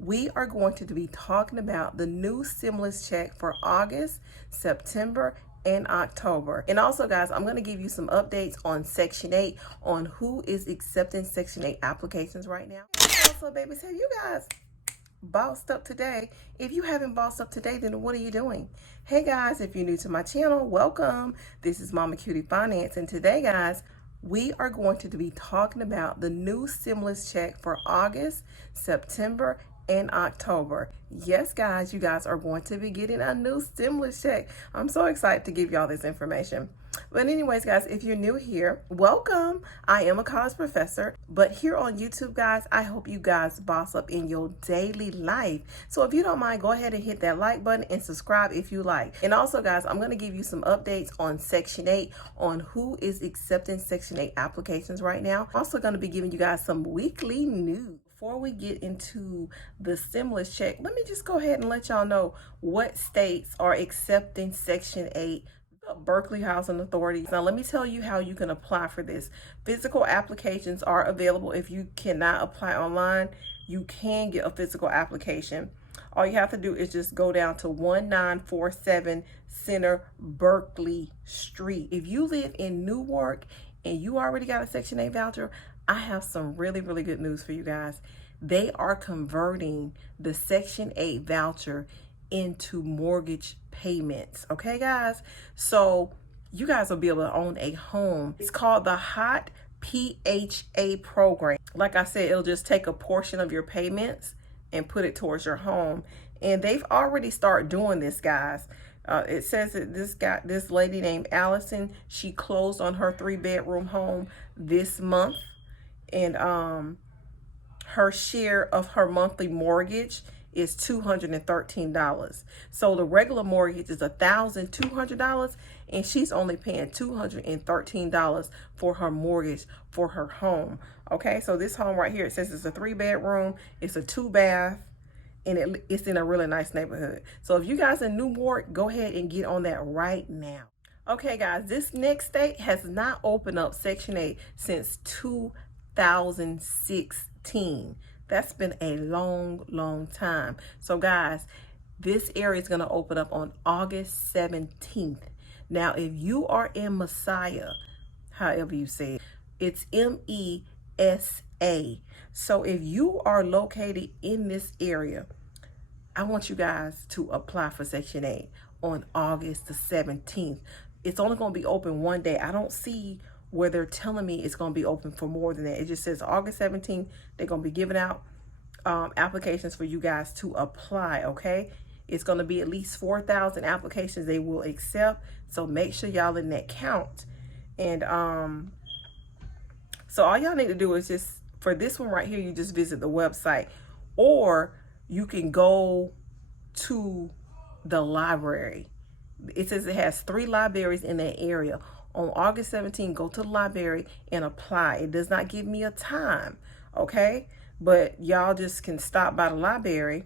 we are going to be talking about the new stimulus check for August, September, and October. And also, guys, I'm going to give you some updates on Section 8 on who is accepting Section 8 applications right now. Also, babies, have you guys bossed up today? If you haven't bossed up today, then what are you doing? Hey guys, if you're new to my channel, welcome. This is Mama Cutie Finance, and today, guys, we are going to be talking about the new stimulus check for August, September, and October. Yes, guys, you guys are going to be getting a new stimulus check. I'm so excited to give y'all this information. But anyways, guys, if you're new here, welcome. I am a college professor, but here on YouTube, guys, I hope you guys boss up in your daily life. So if you don't mind, go ahead and hit that like button and subscribe if you like. And also, guys, I'm going to give you some updates on Section 8 on who is accepting Section 8 applications right now. I'm also going to be giving you guys some weekly news. Before we get into the stimulus check, let me just go ahead and let y'all know what states are accepting Section 8. Berkeley Housing Authority. Now let me tell you how you can apply for this. Physical applications are available. If you cannot apply online, you can get a physical application. All you have to do is just go down to 1947 Center Berkeley Street. If you live in Newark and you already got a Section 8 voucher, I have some really good news for you guys. They are converting the Section 8 voucher into mortgage payments. Okay, guys? So you guys will be able to own a home. It's called the Hot PHA program. Like I said, it'll just take a portion of your payments and put it towards your home. And they've already started doing this, guys. It says that this lady named Allison, she closed on her 3-bedroom home this month. And her share of her monthly mortgage is $213. So the regular mortgage is $1,200 and she's only paying $213 for her mortgage for her home. Okay, so this home right here, it says it's a 3-bedroom, it's a 2-bath, and it's in a really nice neighborhood. So if you guys in Newark, go ahead and get on that right now. Okay, guys, this next state has not opened up Section 8 since 2016. That's been a long time. So guys, this area is going to open up on August 17th. Now, if you are in Messiah, however you say it, it's MESA. So if you are located in this area, I want you guys to apply for Section 8 on August the 17th. It's only going to be open one day. I don't see where they're telling me it's going to be open for more than that. It just says August 17th. They're going to be giving out applications for you guys to apply. Okay, it's going to be at least 4,000 applications they will accept, so make sure y'all in that count. And so all y'all need to do is just, for this one right here, you just visit the website, or you can go to the library. It says it has 3 libraries in that area. On August 17th, go to the library and apply. It does not give me a time, okay? But y'all just can stop by the library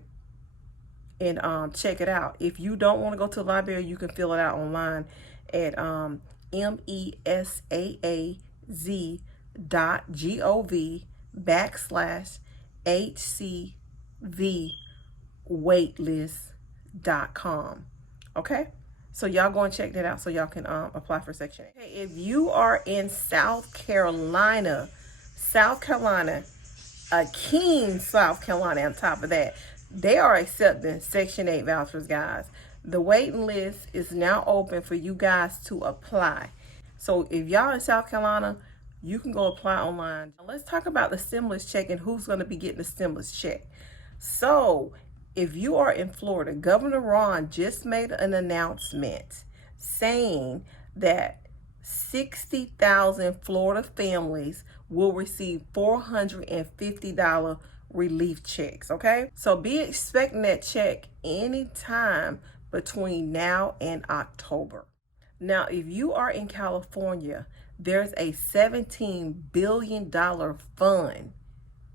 and check it out. If you don't want to go to the library, you can fill it out online at mesAAZ.gov/HCV okay? So y'all go and check that out so y'all can apply for Section 8. Okay, if you are in South Carolina, Keene, South Carolina, on top of that, they are accepting Section 8 vouchers, guys. The waiting list is now open for you guys to apply. So if y'all in South Carolina, you can go apply online. Now let's talk about the stimulus check and who's going to be getting the stimulus check. So if you are in Florida, Governor Ron just made an announcement saying that 60,000 Florida families will receive $450 relief checks, okay? So be expecting that check anytime between now and October. Now, if you are in California, there's a $17 billion fund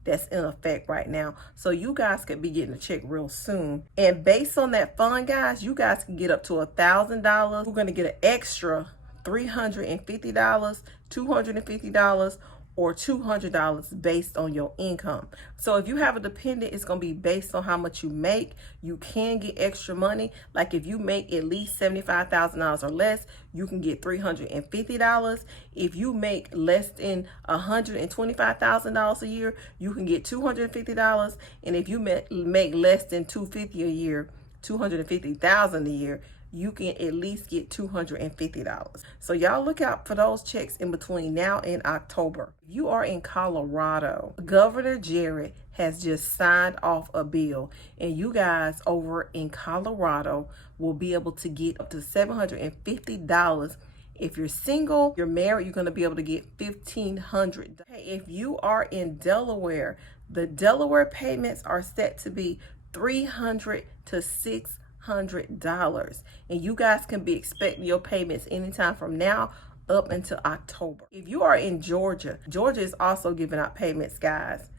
that's in effect right now. So you guys could be getting a check real soon. And based on that fund, guys, you guys can get up to $1,000. We're going to get an extra $350, $250, or $200 based on your income. So if you have a dependent, it's going to be based on how much you make. You can get extra money. Like if you make at least $75,000 or less, you can get $350. If you make less than $125,000 a year, you can get $250. And if you make less than $250 a year, $250,000 a year, you can at least get $250. So y'all look out for those checks in between now and October. If you are in Colorado, Governor Jared has just signed off a bill, and you guys over in Colorado will be able to get up to $750. If you're single, you're married, you're going to be able to get $1,500. Okay, if you are in Delaware, the Delaware payments are set to be $300 to $600, and you guys can be expecting your payments anytime from now up until October. If you are in Georgia, Georgia is also giving out payments, guys.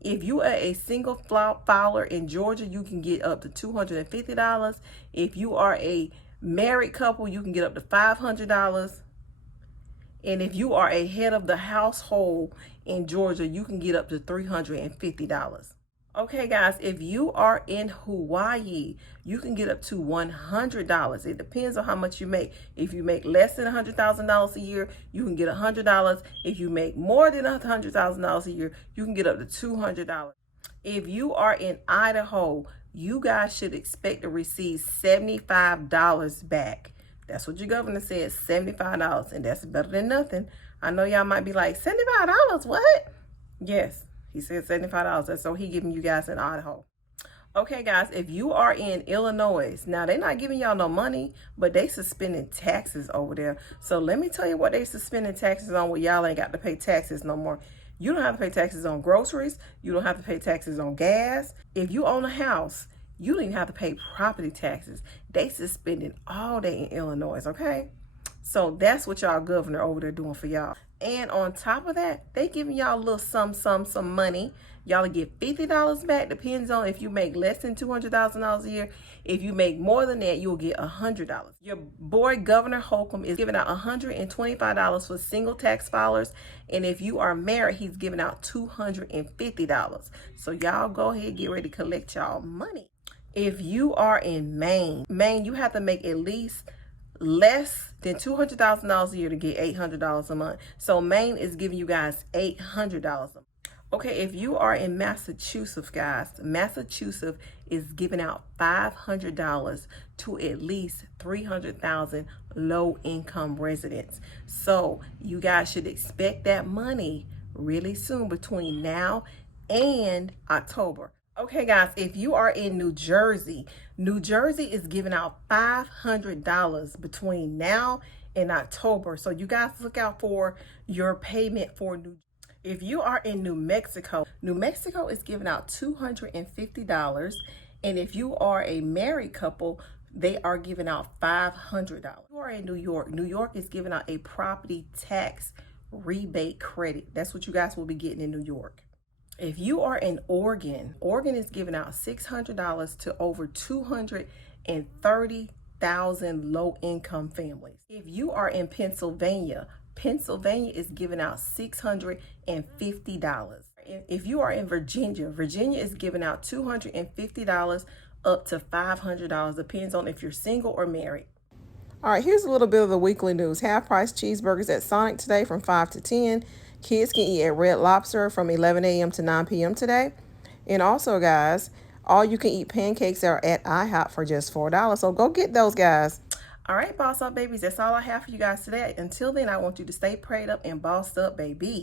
If you are a single filer in Georgia, you can get up to $250. If you are a married couple, you can get up to $500. And if you are a head of the household in Georgia, you can get up to $350. Okay, guys, if you are in Hawaii, you can get up to $100. It depends on how much you make. If you make less than $100,000 a year, you can get $100. If you make more than $100,000 a year, you can get up to $200. If you are in Idaho, you guys should expect to receive $75 back. That's what your governor said, $75, and that's better than nothing. I know y'all might be like, $75, what? Yes. He said $75. That's so he giving you guys in Idaho. Okay, guys, if you are in Illinois, now they're not giving y'all no money, but they suspending taxes over there. So let me tell you what they suspending taxes on where y'all ain't got to pay taxes no more. You don't have to pay taxes on groceries. You don't have to pay taxes on gas. If you own a house, you don't even have to pay property taxes. They suspending all day in Illinois, okay? So that's what y'all governor over there doing for y'all. And on top of that, they giving y'all a little some money. Y'all get $50 back. Depends on if you make less than $200,000 a year. If you make more than that, you'll get $100. Your boy Governor Holcomb is giving out $125 for single tax filers. And if you are married, he's giving out $250. So y'all go ahead, get ready to collect y'all money. If you are in Maine, you have to make at least less than $200,000 a year to get $800 a month. So Maine is giving you guys $800 a month. Okay, if you are in Massachusetts, guys, Massachusetts is giving out $500 to at least 300,000 low-income residents. So you guys should expect that money really soon between now and October. Okay, guys, if you are in New Jersey is giving out $500 between now and October. So you guys look out for your payment for New Jersey. If you are in New Mexico is giving out $250. And if you are a married couple, they are giving out $500. If you are in New York is giving out a property tax rebate credit. That's what you guys will be getting in New York. If you are in Oregon is giving out $600 to over 230,000 low-income families. If you are in Pennsylvania is giving out $650. If you are in Virginia is giving out $250 up to $500. Depends on if you're single or married. All right, here's a little bit of the weekly news. Half-price cheeseburgers at Sonic today from 5 to 10. Kids can eat at Red Lobster from 11 a.m. to 9 p.m. today. And also, guys, all you can eat pancakes are at IHOP for just $4. So go get those, guys. All right, boss up babies, that's all I have for you guys today. Until then, I want you to stay prayed up and bossed up, baby.